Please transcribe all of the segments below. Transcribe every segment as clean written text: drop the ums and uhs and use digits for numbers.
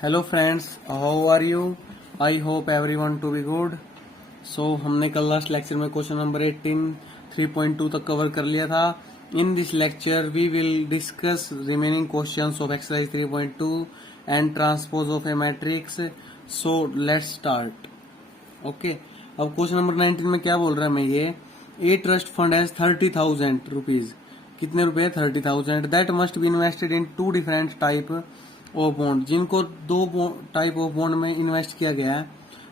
Hello friends, how are you? I hope everyone to be good. So हमने कल last lecture में question number 18 3.2 तक cover कर लिया था। In this lecture we will discuss remaining questions of exercise 3.2 and transpose of a matrix. So let's start. Okay, अब question number 19 में क्या बोल रहा है? मैं ये a trust fund has 30,000 rupees. कितने रुपए? 30,000। That must be invested in two different type of bond, जिनको दो टाइप ऑफ बॉन्ड में इन्वेस्ट किया गया है।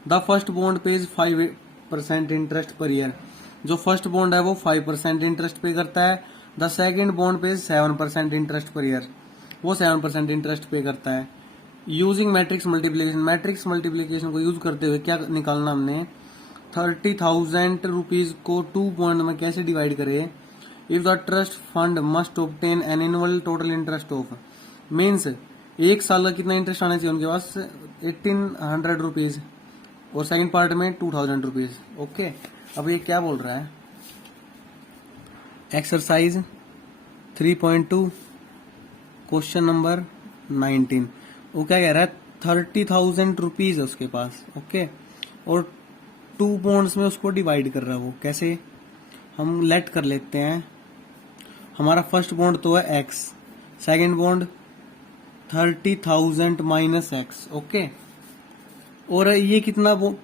The first bond pays 5% interest per year. जो फर्स्ट बॉन्ड है वो 5% इंटरेस्ट पे करता है। The second bond pays 7% interest per year, वो 7% इंटरेस्ट पे करता है। Using matrix multiplication, matrix multiplication को यूज करते हुए क्या निकालना हमने? 30,000 रुपीज को 2 बॉन्ड में कैसे डिवाइड करें? If the trust fund must obtain an annual total interest of, means एक साल का कितना इंटरेस्ट आना चाहिए उनके पास? 1,800 रुपीज, और सेकंड पार्ट में 2,000 रुपीज। ओके, अब ये क्या बोल रहा है? Exercise 3.2 question number 19। वो क्या कह रहा है? 30,000 रुपीज है उसके पास। ओके, और 2 बॉन्ड्स में उसको डिवाइड कर रहा है। वो कैसे? हम लेट कर लेते हैं। हमारा फर्स्ट बॉन्ड तो है x, second bond 30,000 minus x. Okay, और ये कितना वो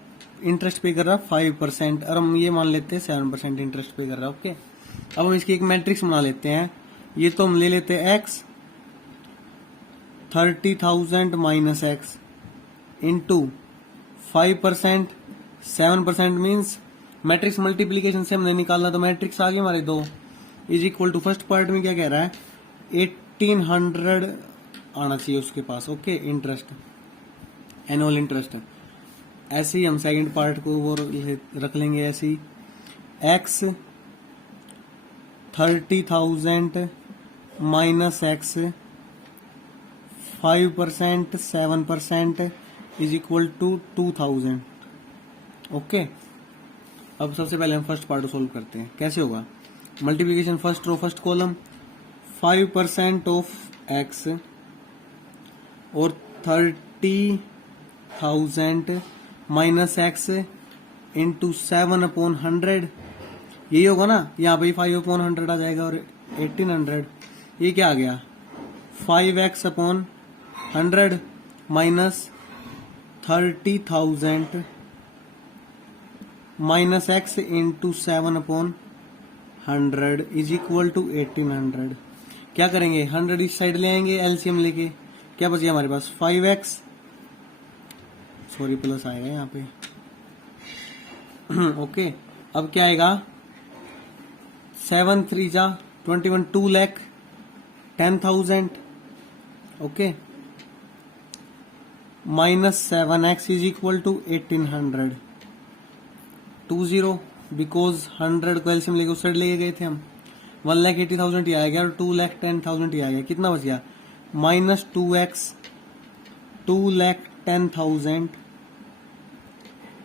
इंटरेस्ट पे कर रहा है? 5%, और हम ये मान लेते हैं 7% इंटरेस्ट पे कर रहा है। ओके, अब हम इसकी एक मैट्रिक्स बना लेते हैं। ये तो हम ले लेते हैं x 30,000 minus x into 5%, 7% means matrix multiplication से हमने निकालना, तो मैट्रिक्स आगे हमारे दो is equal to first part में क्या कह रहा है? 1,800 आना चाहिए उसके पास। Okay, interest, annual interest. ऐसे ही हम सेकंड पार्ट को वो रख लेंगे ऐसे ही। X 30,000 minus x 5%, 7% is equal to 2,000। Okay, अब सबसे पहले हम फर्स्ट पार्ट को सोल्व करते हैं। कैसे होगा? Multiplication first row first column, 5% of x और 30,000 माइनस एक्स इंटू 7/100। यही होगा ना? यहाँ पे 5/100 आ जाएगा और 1,800। ये क्या आ गया? 5x/100 minus 30,000 minus x into 7/100 is equal to 1,800। क्या करेंगे? 100 इस साइड ले आएंगे एलसीएम लेके। क्या बच गया हमारे पास? 5x, सॉरी प्लस आएगा यहाँ पे। ओके, अब क्या आएगा? 7 3 जा 21, 2,10,000। Okay, minus 7x is equal to 1,800। 20 because 100 को एलसीएम लेके उस साइड लेके गए थे हम। 1,80,000 ही आ गया और 2,10,000 ही आ गया। कितना बच गया? Minus 2x 2,10,000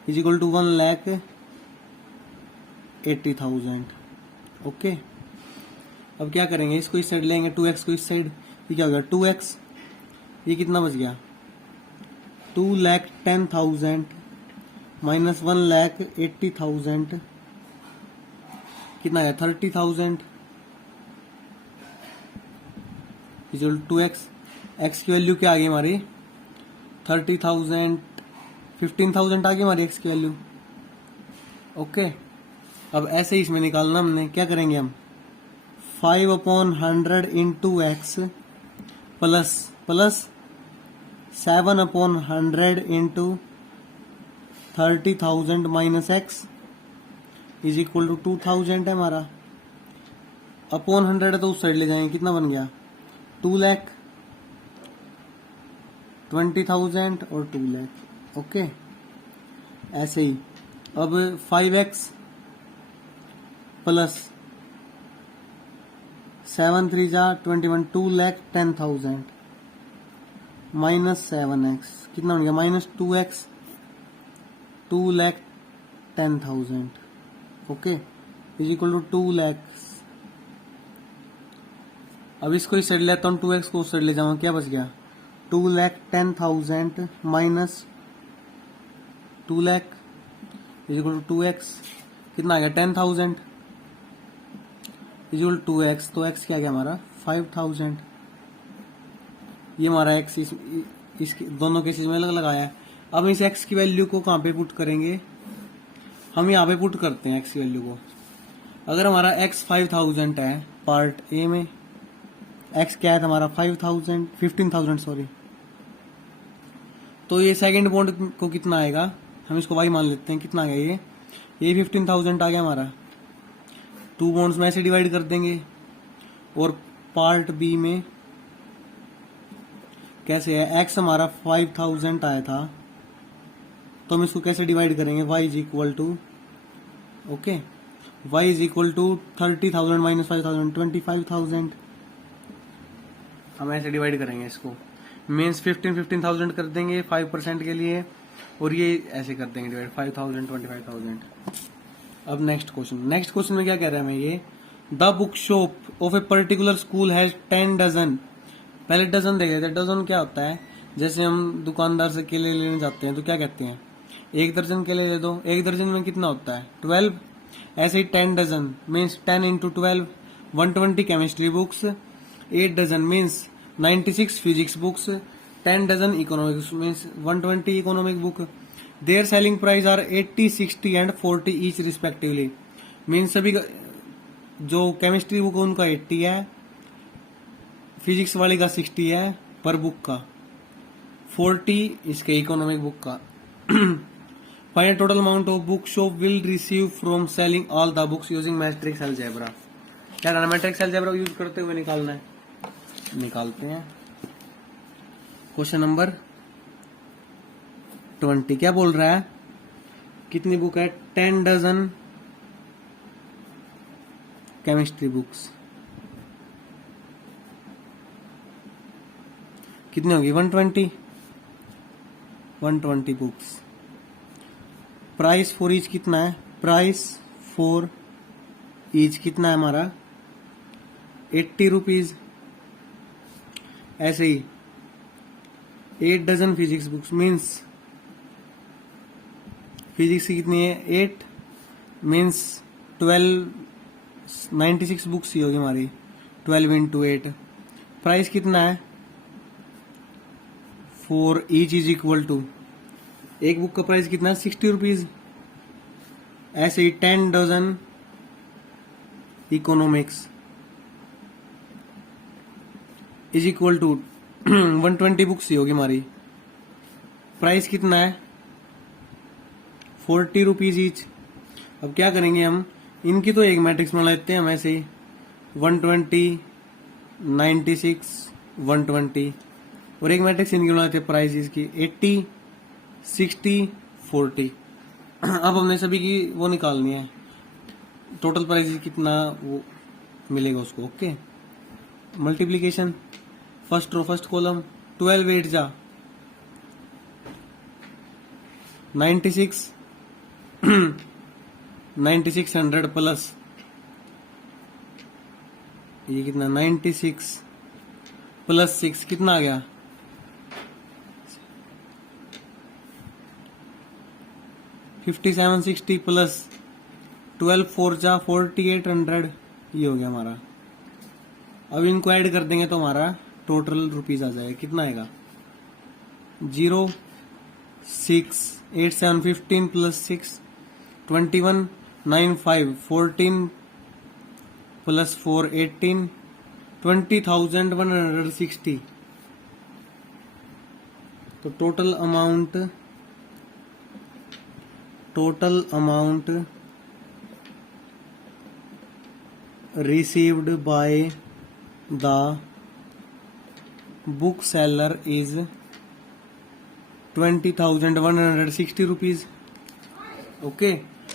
is equal to 1,80,000। Okay, अब क्या करेंगे? इसको इस साइड लेंगे, 2x को इस साइड। ये क्या हो गया? 2x। ये कितना बच गया? 2,10,000 माइनस 1,80,000 कितना है? 30,000 इक्वल टू एक्स। एक्स की वैल्यू क्या आ गई हमारी? 30,000, 15,000 आ गई हमारी एक्स की वैल्यू। ओके, अब ऐसे ही इसमें निकालना हमने। क्या करेंगे हम? 5/100 into x plus 7/100 into 30,000 minus x is equal to 2,000 है हमारा। अपॉन 100 है तो उस साइड ले जाएंगे। कितना बन गया? 2,20,000 और 2,00,000। ओके, ऐसे ही अब 5x प्लस 7 3 जा 21, 2,10,000 माइनस 7x कितना बन गया? Minus 2x 2,10,000। Okay, is equal to 2,00,000। अब इसको इस साइड लेता हूँ, 2x को उस साइड ले जाऊंगा। क्या बच गया? 2,10,000 minus 2 lakh is equal to 2x, कितना आ गया 10,000 इज इक्वल टू 2x, तो x क्या गया हमारा 5,000। ये हमारा x इस दोनों केसेस में अलग लगाया है। अब इस x की वैल्यू को कहाँ पे पुट करेंगे, हम यहाँ पे पुट करते हैं x की वैल्यू को। अगर हमारा x 5,000 है पार्ट ए में, x क्या है हमारा 15,000 सॉरी, तो ये सेकंड बॉन्ड को कितना आएगा, हम इसको y मान लेते हैं, कितना आ गया ये 15,000 आ गया हमारा। 2 बॉन्ड्स में ऐसे डिवाइड कर देंगे। और पार्ट बी में कैसे है, x हमारा 5,000 आया था, तो हम इसको कैसे डिवाइड करेंगे, y is equal to okay, y is equal to 30,000 minus 5,000 25,000। हम ऐसे डिवाइड करेंगे इसको, मीन्स 15,000 कर देंगे 5% के लिए, और ये ऐसे कर देंगे डिवाइड 5,000 25,000। अब नेक्स्ट क्वेश्चन में क्या कह रहा है हमें, ये the book shop of a particular school has 10 dozen. पहले डजन देख लेते हैं, डजन क्या होता है, जैसे हम दुकानदार से केले लेने जाते हैं तो क्या कहते हैं, 1 दर्जन केले दे दो, 1 दर्जन में कितना होता है 12, ऐसे ही 10 dozen means 10 into 12 120 chemistry books, 8 dozen means 96 physics books, 10 dozen economics means 120 economic book. Their selling price are 80, 60 and 40 each respectively, means सभी जो केमिस्ट्री बुक उनका 80 है, फिजिक्स वाले का 60 है पर बुक का, 40 इसके इकोनॉमिक बुक का। Find total amount of book shop will receive from selling all the books using matrix algebra. क्या करना है, मैट्रिक्स अलजेब्रा यूज करते हुए निकालना है, निकालते हैं। क्वेश्चन नंबर 20 क्या बोल रहा है, कितनी बुक है, 10 डजन केमिस्ट्री बुक्स, कितनी होगी 120 बुक्स। प्राइस फॉर ईच कितना है, प्राइस फॉर ईच कितना है हमारा 80 रुपीज। ऐसे ही 8 dozen physics books means physics की कितनी है 8 मीन्स 96 बुक्स ही होगी हमारी, 12 इंटू 8। प्राइस कितना है, for each is equal to, एक बुक का प्राइस कितना है 60 रुपीज। ऐसे ही 10 dozen economics is equal to 120 books ही होगी हमारी, प्राइस कितना है 40 रुपीज ईच। अब क्या करेंगे हम, इनकी तो एक मैट्रिक्स बना लेते हैं हम, ऐसे ही 120 96 120, और एक मैट्रिक्स इनकी बना लेते हैं प्राइस की 80 60 40। अब हमने सभी की वो निकालनी है, टोटल प्राइस कितना वो मिलेगा उसको। Okay, multiplication, first row first column, 12 8 जा 96 9600 प्लस ये कितना 96 प्लस 6 कितना आ गया 57 60 प्लस 12 4 जा 4800, ये हो गया हमारा। अब इनको ऐड कर देंगे तो हमारा टोटल रुपीज आ जाएगा, कितना आएगा 0 6 8 7 15 प्लस 6 21 9 5 14 प्लस 4 18 20,160। तो total amount received by the book seller is 20,160 rupees। Okay,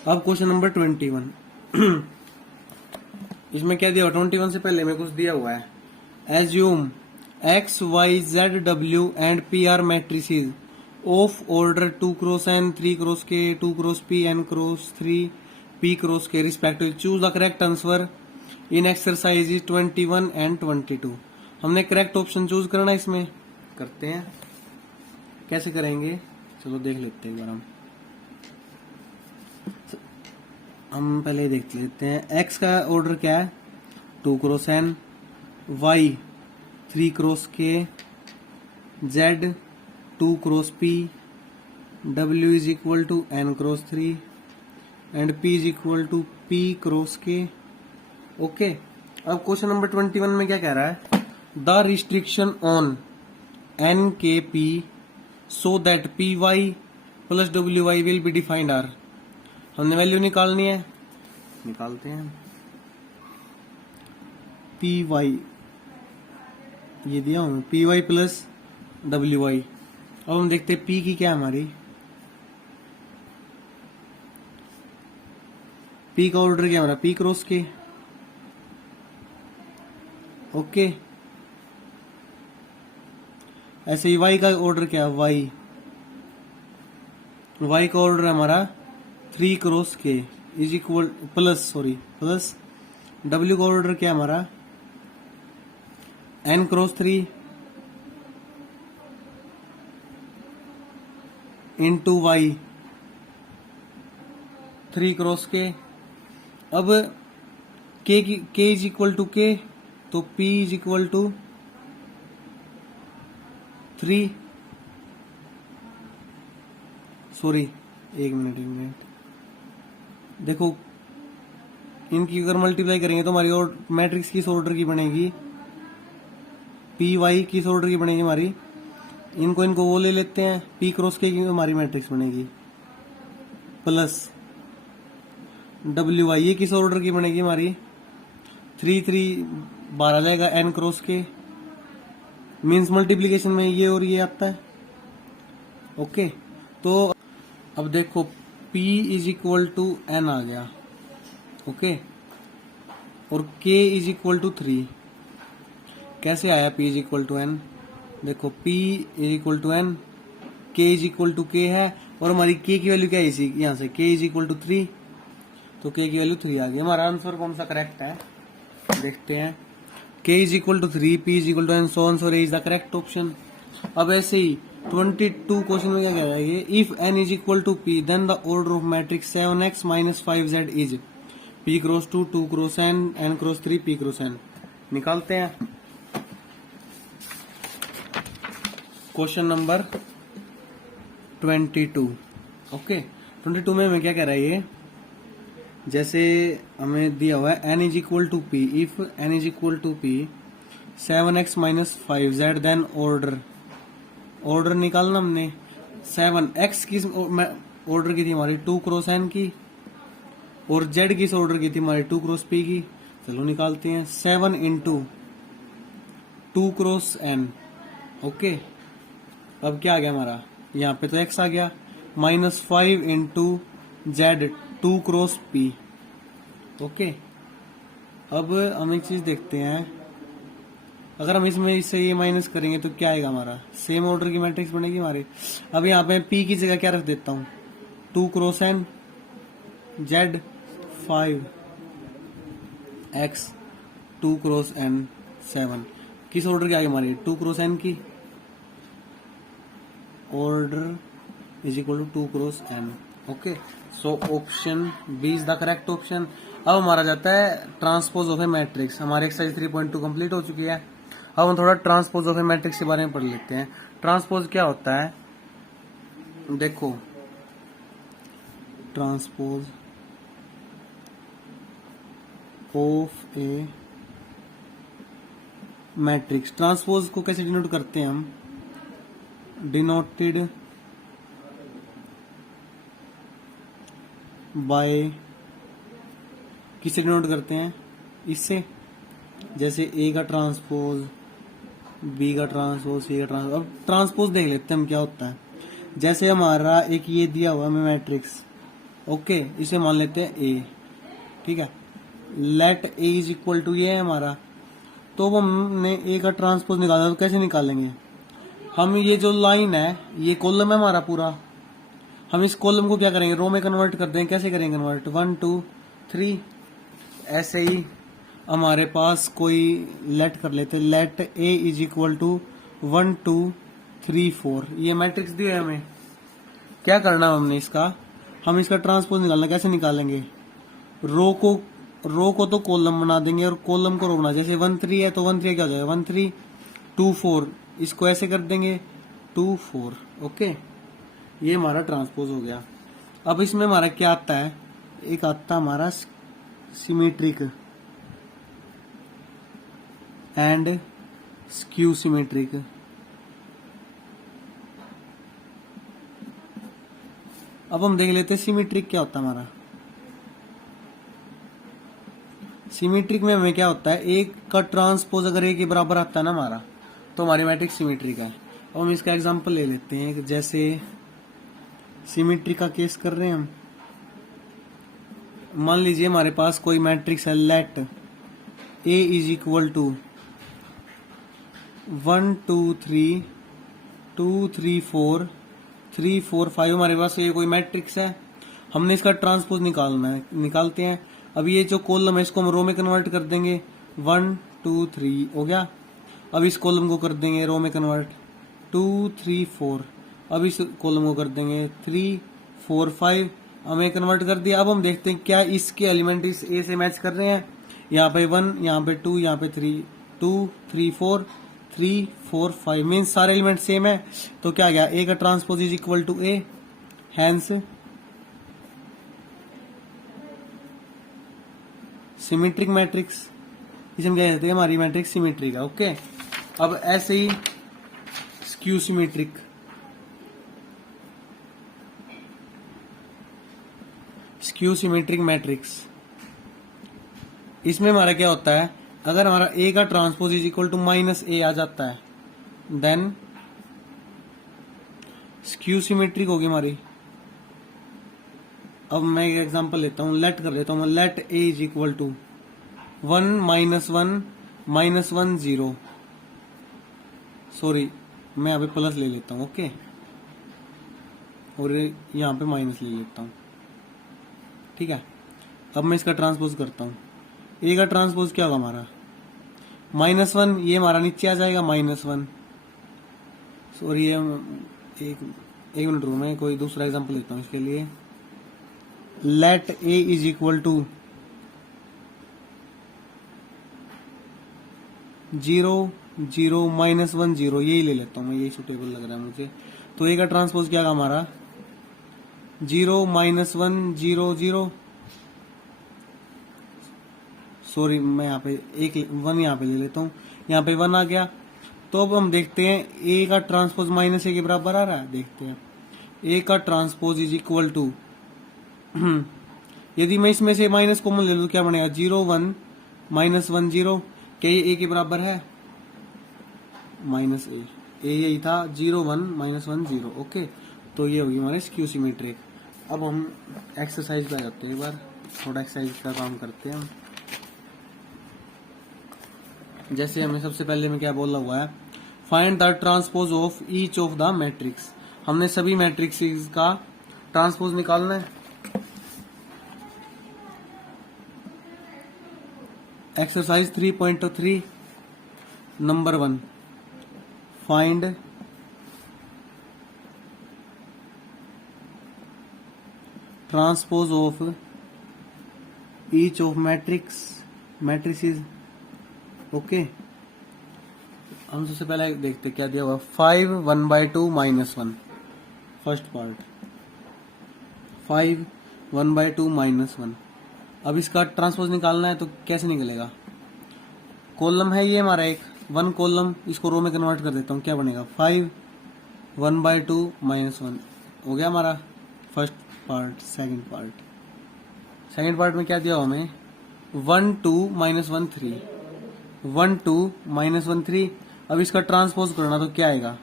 अब क्वेश्चन नंबर 21 इसमें क्या दिया हुआ, 21 से पहले में कुछ दिया हुआ है। Assume X Y Z W and P are matrices of order 2 cross N 3 cross K 2 cross P N cross 3 P cross K रिस्पेक्टिव। Choose the correct answer in exercise 21 and 22। हमने करेक्ट ऑप्शन चूज करना है इसमें। करते हैं। कैसे करेंगे चलो देख लेते हैं एक बार। हम पहले देख लेते हैं। x का ऑर्डर क्या है 2 cross n, y 3 cross k, z 2 cross p, w is equal to n cross 3 and p is equal to p cross k। Okay, अब क्वेश्चन नंबर 21 में क्या कह रहा है, the restriction on n k p so that py plus wy will be defined are. हमने value निकालनी है, निकालते हैं। पी वाई ये दिया हूं, P Y plus W Y. अब हम देखते हैं पी की क्या है हमारी, पी का ऑर्डर क्या हमारा पी क्रॉस के। ओके, ऐसे ही वाई का ऑर्डर क्या है वाई, वाई का ऑर्डर है हमारा 3 cross K is equal plus W का ऑर्डर क्या है हमारा n cross 3 into Y 3 cross K. अब k is equal to K, तो p is equal to 3, sorry एक मिनट देखो, इनकी अगर मल्टीप्लाई करेंगे तो हमारी और मैट्रिक्स किस ऑर्डर की बनेगी, पी वाई किस ऑर्डर की बनेगी हमारी, इनको वो ले लेते हैं, पी क्रॉस के की हमारी मैट्रिक्स बनेगी, प्लस डब्ल्यू वाई ये किस ऑर्डर की बनेगी हमारी 3 3 12 जाएगा एन क्रॉस के, मीन्स मल्टीप्लीकेशन में ये और ये आता है। ओके, तो अब देखो P is equal to N आ गया। ओके, और K इज इक्वल टू 3 कैसे आया P is equal to N, देखो P is equal to N, K is equal to K है, और हमारी K की वैल्यू क्या है इसी यहाँ से, K इज इक्वल टू 3, तो K की वैल्यू 3 आ गई। हमारा आंसर कौन सा करेक्ट है देखते हैं, K is equal to 3, P is equal to N, so answer is the correct option. अब ऐसे ही 22 क्वेश्चन में क्या कह रहा है ये, if n is equal to p then the order of matrix 7x minus 5z is p cross 2 2 cross n n cross 3 p cross n। निकालते हैं क्वेश्चन नंबर 22। ओके, 22 में हमें क्या कह रहा है ये, जैसे हमें दिया हुआ है n is equal to p, if n is equal to p 7x minus 5z then order निकालना हमने, 7x किस ऑर्डर की थी हमारी 2 क्रॉस n की, और z किस ऑर्डर की थी हमारी 2 क्रॉस p की। चलो निकालते हैं, 7 इंटू 2 क्रॉस n। ओके, अब क्या आ गया हमारा, यहाँ पे तो x आ गया, minus 5 into z 2 cross p। Okay, अब हम एक चीज देखते हैं, अगर हम इसमें इससे ये माइनस करेंगे तो क्या आएगा हमारा, सेम ऑर्डर की मैट्रिक्स बनेगी हमारी। अब यहाँ पे p की जगह क्या रख देता हूँ 2 cross n, z 5 x 2 cross n 7, किस ऑर्डर की आ गई हमारी 2 क्रॉस n की, order is equal to 2 cross n। Okay, so option B is the correct option. अब हमारा जाता है ट्रांसपोज ऑफ ए मैट्रिक्स। हमारे एक्सरसाइज 3.2 कंप्लीट हो चुकी है। अब हम थोड़ा ट्रांसपोज ऑफ ए मैट्रिक्स के बारे में पढ़ लेते हैं। ट्रांसपोज क्या होता है, देखो transpose of a matrix, transpose को कैसे डिनोट करते हैं हम, डिनोटेड बाय, किससे डिनोट करते हैं इससे, जैसे ए का ट्रांसपोज, बी का ट्रांसपोज, सी का ट्रांसपोज। अब ट्रांसपोज देख लेते हैं हम क्या होता है। जैसे हमारा एक ये दिया हुआ हमें मैट्रिक्स, ओके, इसे मान लेते हैं ए, ठीक है, let A is equal to ये है हमारा, तो वो हमने ए का ट्रांसपोज निकालना, तो कैसे निकालेंगे हम, ये जो लाइन है ये कॉलम है हमारा पूरा, हम इस कॉलम को क्या करेंगे रो में कन्वर्ट कर देंगे। कैसे करेंगे कन्वर्ट, 1 2 3। ऐसे ही हमारे पास कोई लेट कर लेते, let A is equal to 1 2 3 4, ये मैट्रिक्स दिया है हमें। क्या करना है हमने इसका, हम इसका ट्रांसपोज निकालना, कैसे निकालेंगे, रो को तो कॉलम बना देंगे और कॉलम को रो बना, जैसे 1 3 है तो 1 3 क्या हो जाएगा 1 3, 2 4, इसको ऐसे कर देंगे 2 4। ओके, ये हमारा ट्रांसपोज हो गया। अब इसमें हमारा क्या आता है, एक आता हमारा सिमेट्रिक एंड स्क्यू सिमेट्रिक। अब हम देख लेते हैं सिमेट्रिक क्या होता है हमारा। सिमेट्रिक में हमें क्या होता है, एक का ट्रांसपोज अगर एक के बराबर आता है ना हमारा, तो हमारी मैट्रिक्स सिमेट्रिक है। अब हम इसका एग्जांपल ले लेते हैं, जैसे सिमेट्रिक का केस कर रहे हैं हम। मान लीजिए हमारे पास कोई मैट्रिक्स है, let A is equal to 1 2 3 2 3 4 3 4 5। हमारे पास ये कोई मैट्रिक्स है, हमने इसका ट्रांसपोज निकालना है, निकालते हैं। अब ये जो कॉलम है इसको हम रो में कन्वर्ट कर देंगे, 1 2 3 हो गया। अब इस कॉलम को कर देंगे रो में कन्वर्ट, 2 3 4। अब इस कॉलम को कर देंगे 3 4 5, हमें कन्वर्ट कर दिया। अब हम देखते हैं क्या इसके एलिमेंट इस ए से मैच कर रहे हैं। यहाँ पे 1, यहाँ पे 2, यहाँ पे 3, 2 3 4 3 4 5 मीन्स सारे एलिमेंट सेम है। तो क्या गया, ए का transpose is equal to A, hence symmetric matrix. इसे हम क्या कहते हैं, हमारी मैट्रिक्स सिमेट्रिक है। ओके, अब ऐसे ही skew symmetric, skew symmetric matrix. इसमें हमारा क्या होता है, अगर हमारा ए का transpose is equal to minus A आ जाता है, देन स्क्यू सिमेट्रिक होगी हमारी। अब मैं एक एग्जांपल लेता हूं, लेट कर लेता हूं, let A is equal to 1 -1 -1 0। Sorry, मैं यहाँ पे प्लस ले लेता हूँ। ओके, और यहाँ पे माइनस ले लेता हूँ। ठीक है, अब मैं इसका ट्रांसपोज करता हूँ। ए का ट्रांसपोज क्या होगा हमारा, -1, ये हमारा नीचे आ जाएगा -1। सॉरी, एक मिनट रुको, मैं कोई दूसरा एग्जांपल लेता हूँ इसके लिए। Let A is equal to 0 0 -1 0, यही ले लेता हूँ मैं, यही सुटेबल लग रहा है मुझे। तो ए का ट्रांसपोज क्या होगा हमारा, 0 -1 0 0। सॉरी, मैं यहाँ पे एक 1 यहाँ पे ले लेता हूँ, यहाँ पे 1 आ गया। तो अब हम देखते हैं ए का ट्रांसपोज माइनस ए के बराबर आ रहा है। देखते हैं, ए का ट्रांसपोज इज इक्वल टू यदि मैं इसमें से माइनस कॉमन ले लूँ क्या बनेगा, 0 1 -1 0। क्या ये ए के बराबर है, माइनस ए यही था, 0 1 -1 0। ओके, तो ये होगी हमारे स्क्यू सिमेट्रिक। अब हम एक्सरसाइज पे आ जाते हैं, एक बार थोड़ा एक्सरसाइज का काम करते हैं हम। जैसे हमें सबसे पहले में क्या बोला हुआ है, find the transpose of each of the matrix. हमने सभी मैट्रिक्स का ट्रांसपोज निकालना है। Exercise 3.3 number 1, find transpose of each of matrices. Okay, हम सबसे पहले देखते क्या दिया हुआ, 5 1/2 -1। First part 5 1/2 -1। अब इसका ट्रांसपोज निकालना है, तो कैसे निकलेगा, कॉलम है ये हमारा एक 1 कॉलम, इसको रो में कन्वर्ट कर देता हूँ, क्या बनेगा 5 1/2 -1 हो गया हमारा फर्स्ट पार्ट। सेकंड पार्ट में क्या दिया हुआ हमें, 1 2 -1 3, 1 2 -1 3। अब इसका ट्रांसपोज करना, तो क्या आएगा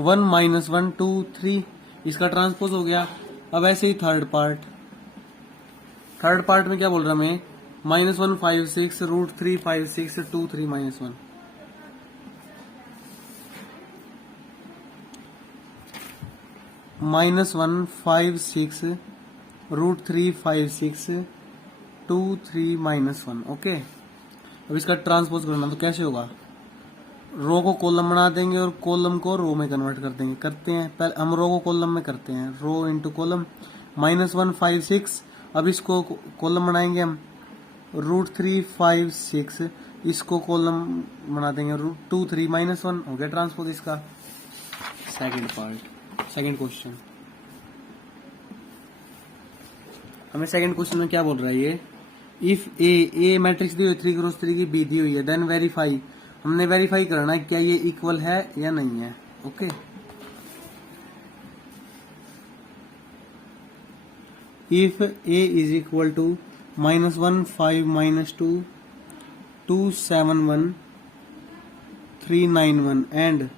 1 -1 2 3, इसका ट्रांसपोज हो गया। अब ऐसे ही थर्ड पार्ट में क्या बोल रहा हमें, -1 5 6 √3 5 6 2 3 -1। -1 5 6 √3 5 6 2 3 -1। ओके, अब इसका ट्रांसपोज करना, तो कैसे होगा, रो को कॉलम बना देंगे और कॉलम को रो में कन्वर्ट कर देंगे। करते हैं, पहले हम रो को कॉलम में करते हैं, रो इंटू कॉलम। -156, अब इसको कॉलम बनाएंगे हम, √356, इसको कॉलम बना देंगे, √2 3 -1 हो गया ट्रांसपोज इसका। Second part, second question. हमें सेकंड क्वेश्चन में क्या बोल रहा है ये, इफ ए मैट्रिक्स दी हुई 3x3 की बी दी हुई है, देन वेरीफाई, हमने वेरीफाई करना है क्या ये इक्वल है या नहीं है। Okay, if A is equal to -1 5 -2 2 7 1 3 9 1 and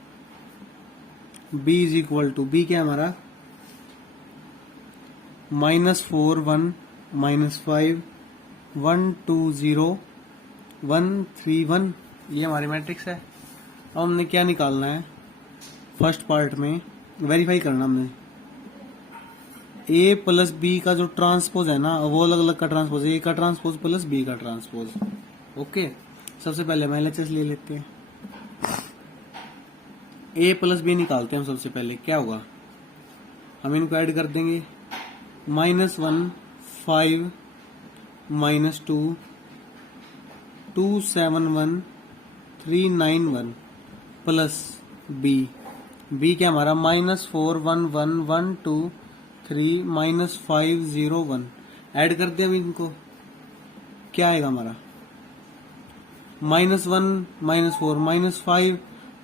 B is equal to, B क्या है हमारा, -4 1 -5 1 2 0 1 3 1, ये हमारी मैट्रिक्स है। अब हमने क्या निकालना है, फर्स्ट पार्ट में वेरीफाई करना हमने, ए प्लस बी का जो ट्रांसपोज है ना, वो अलग अलग का ट्रांसपोज, ए का ट्रांसपोज प्लस बी का ट्रांसपोज। ओके, सबसे पहले हम LHS ले लेते हैं, ए प्लस बी निकालते हैं हम। सबसे पहले क्या होगा, हम इनको ऐड कर देंगे, -1 5 -2 2 7 1 3 9 1 प्लस बी, बी क्या हमारा, -4 1 1 1 2 3 -5 0 1, ऐड कर दिया हम इनको, क्या आएगा हमारा, -1 -4 -5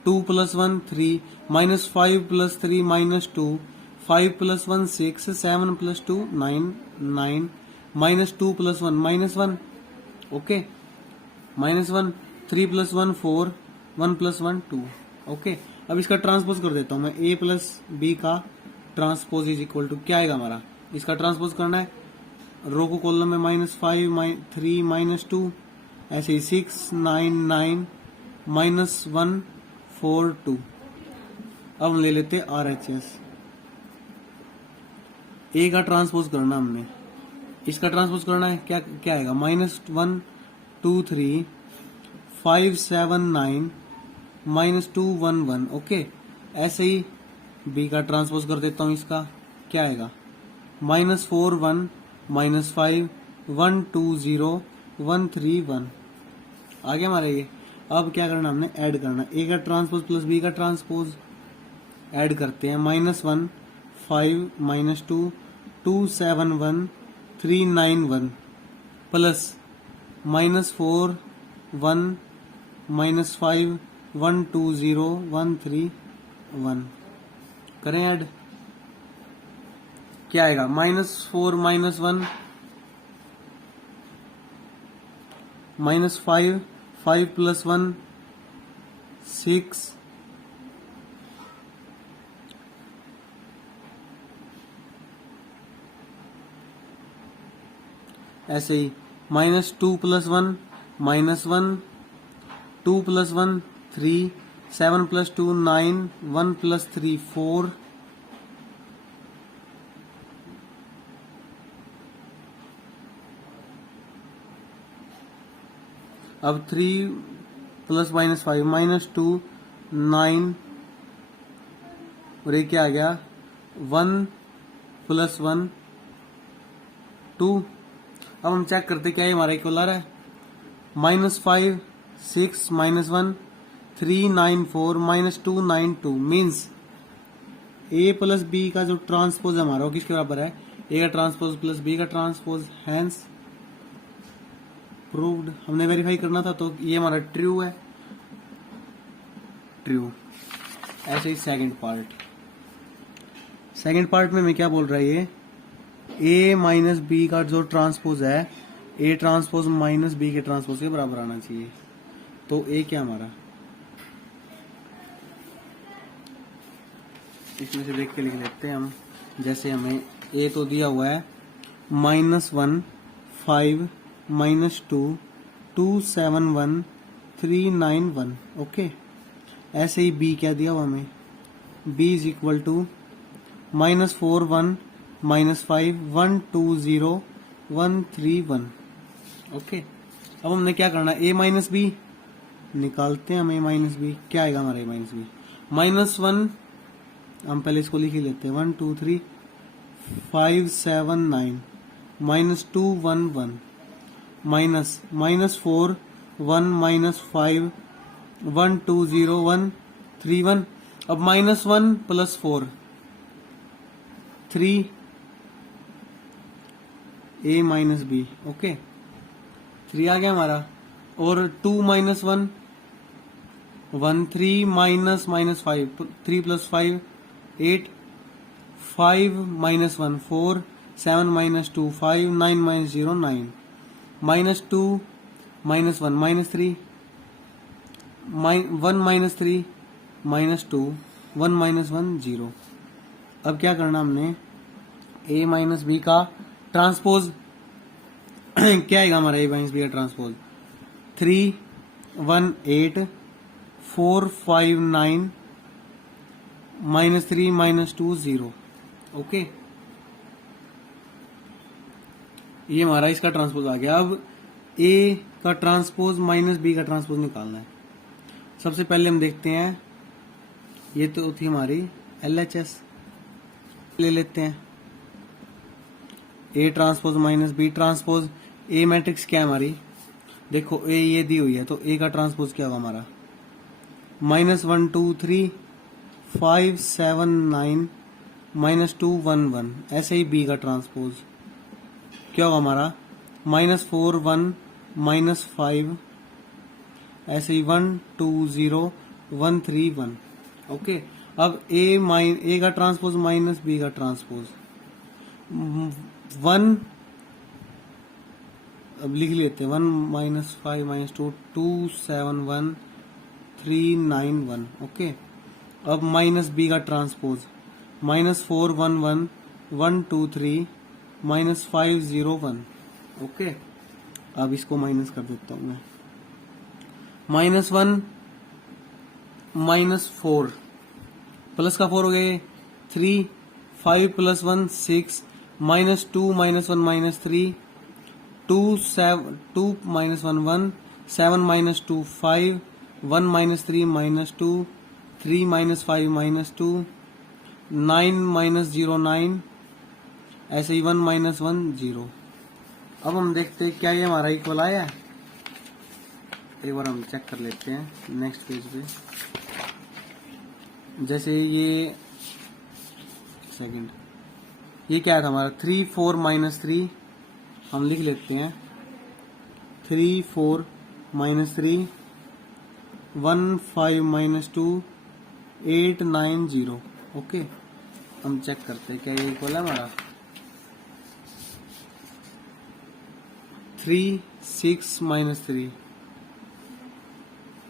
2 + 1 3 -5 + 3 -2 5 + 1 6 7 + 2 9 9 -2 + 1 -1, ओके, -1 3 + 1 4 1 + 1 2। ओके, अब इसका ट्रांसपोज कर देता हूं मैं, ए प्लस बी का ट्रांसपोज इज इक्वल टू क्या आएगा हमारा, इसका ट्रांसपोज करना है, रो को कॉलम में -5 3 -2, ऐसे ही 6 9 9 -1 4 2। अब हम ले लेते हैं RHS, ए का ट्रांसपोज करना हमने, इसका ट्रांसपोज करना है, क्या क्या आएगा, -1 2 3 5 7 9 -2 1 1। ओके, ऐसे ही बी का ट्रांसपोज कर देता हूं, इसका क्या आएगा, -4 1 -5 1 2 0 1 3 1, आगे हमारा ये। अब क्या करना हमने, ऐड करना, ए का ट्रांसपोज प्लस बी का ट्रांसपोज, ऐड करते हैं, -1 5 -2 2 7 1 3 9 1 प्लस -4 1 -5 1 2 0 1 3 1, करें ऐड, क्या आएगा, -4 -1 -5 5 + 1 6 ऐसे ही, -2 + 1 -1 2 + 1 3 7 + 2 9 1 + 3 4 अब 3 + -5 -2 9 और ये क्या आ गया, 1 + 1 2। अब हम चेक करते क्या ये हमारा इक्वल आ रहा है, -5 6 -1 3 9 4 -2 9 2 मीन्स ए प्लस बी का जो ट्रांसपोज हमारा वो किसके बराबर है, ए का ट्रांसपोज प्लस बी का ट्रांसपोज, हैंस प्रूव्ड। हमने वेरीफाई करना था तो ये हमारा ट्रू है, ट्रू। ऐसे ही सेकंड पार्ट, सेकंड पार्ट में मैं क्या बोल रहा है ये, ए माइनस बी का जो ट्रांसपोज है, ए ट्रांसपोज माइनस बी के ट्रांसपोज के बराबर आना चाहिए। तो ए क्या हमारा, इसमें से देख के लिख लेते हैं हम, जैसे हमें ए तो दिया हुआ है -1 5 -2 2 7 1 3 9 1, ओके। ऐसे ही बी क्या दिया हुआ हमें, B is equal to -4 1 -5 1 2 0 1 3 1, okay. अब हमने क्या करना है, ए माइनस बी, निकालते हैं हम a माइनस बी। क्या आएगा हमारा a माइनस बी? -1, हम पहले इसको लिख ही लेते हैं। 1 2 3 5 7 9 -2 1 1 -4 1 -5 1 2 0 1 3 1। अब -1 + 4 3 a माइनस बी। ओके, 3 आ गया हमारा। और 2 -1 1 3 -5 3 + 5 8 5 -1 4 7 -2 5 9 -0 9 -2 -1 -3 1 -3 -2 1 -1 0। अब क्या करना हमने? a माइनस बी का ट्रांसपोज क्या आएगा हमारा a माइनस बी का ट्रांसपोज? 3 1 8 4 5 9 -3 -2 0। ओके, ये हमारा इसका ट्रांसपोज आ गया। अब a का ट्रांसपोज माइनस बी का ट्रांसपोज निकालना है। सबसे पहले हम देखते हैं, ये तो थी हमारी LHS, ले लेते हैं a transpose minus B transpose. a matrix क्या है हमारी? देखो a ये दी हुई है, तो a का ट्रांसपोज क्या होगा हमारा? -1 2 3 5 7 9 -2 1 1। ऐसे ही b का ट्रांसपोज क्या होगा हमारा? -4 1 -5, ऐसे ही 1 2 0 1 3 1। ओके, अब a का ट्रांसपोज माइनस b का ट्रांसपोज 1, अब लिख लेते हैं 1 -5 -2 2 7 1 3 9 1। ओके, अब माइनस b का ट्रांसपोज -4 1 1 1 2 3 -5 0 1। ओके, अब इसको माइनस कर देता हूं मैं। -1 -4 प्लस का 4 हो गए 3 5 + 1 6 -2 -1 -3 2 7 2 -1 1 7 -2 5 1 -3 -2 3 -5 -2 9 -0 9, ऐसे ही 1 -1 0। अब हम देखते हैं क्या ये हमारा इक्वल आया है। एक बार हम चेक कर लेते हैं नेक्स्ट पेज पे। जैसे ये सेकंड, ये क्या था हमारा? 3 4 -3, हम लिख लेते हैं 3 4 -3 1 5 -2 8 9 0। ओके, हम चेक करते हैं क्या ये इक्वल है हमारा। 3 6 -3,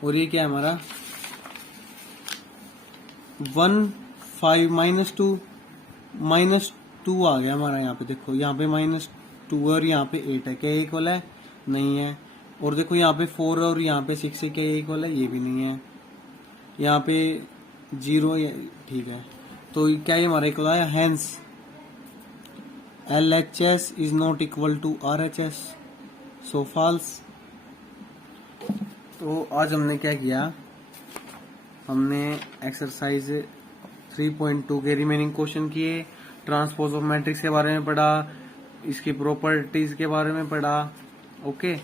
और ये क्या है हमारा? 1 5 -2 -2 आ गया हमारा। यहाँ पे देखो, यहाँ पे -2 और यहाँ पे 8 है। क्या ये इक्वल है? नहीं है। और देखो यहाँ पे 4 और यहाँ पे 6 है। क्या ये इक्वल है? ये भी नहीं है। यहाँ पे 0, ठीक है। तो क्या ये हमारा इक्वल आया? Hence LHS is not equal to RHS, so false. तो आज हमने क्या किया? हमने एक्सरसाइज 3.2 के रिमेनिंग क्वेश्चन किए, ट्रांसपोज ऑफ मैट्रिक्स के बारे में पढ़ा, इसकी प्रॉपर्टीज के बारे में पढ़ा। ओके,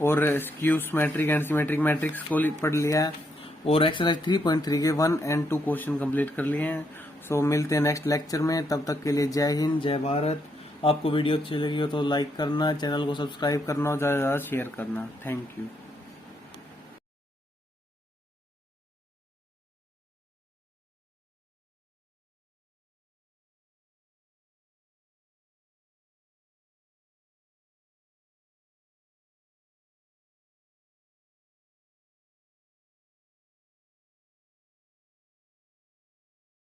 और skew symmetric and symmetric matrix को पढ़ लिया है, और एक्सरसाइज 3.3 के 1 और 2 क्वेश्चन कंप्लीट कर लिए हैं। सो मिलते हैं नेक्स्ट लेक्चर में, तब तक के लिए जय हिंद जय भारत। आपको वीडियो अच्छी लगी हो तो लाइक करना, चैनल को सब्सक्राइब करना और ज़्यादा से ज़्यादा शेयर करना। Thank you.